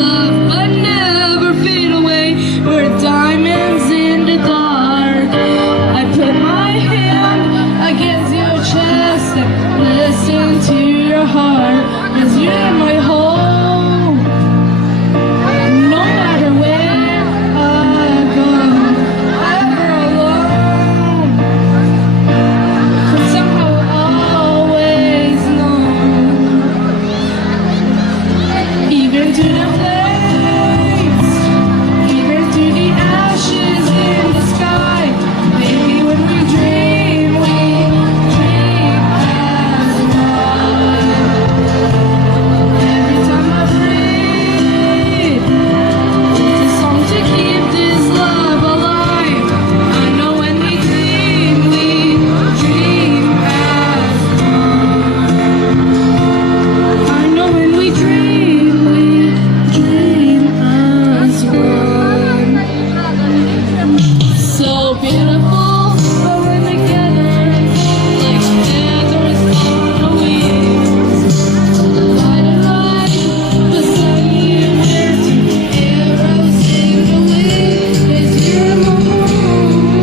love but never fade away. We're diamonds in the dark. I put my hand against your chest and listen to your heart, 'cause you're my home. No matter where I go, ever alone. 'Cause somehow I always know, even to the flames, even to the ashes in the sky. Maybe when we dream as one. Every time I breathe, it's a song to keep this love alive. I know when we dream as one. I know when we dream as one. So beautiful, but we're together like feathers on a wing. Light of light, the sun you wear, arrows in the wind. Is your home?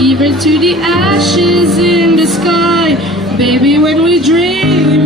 Even to the ashes in the sky, baby, when we dream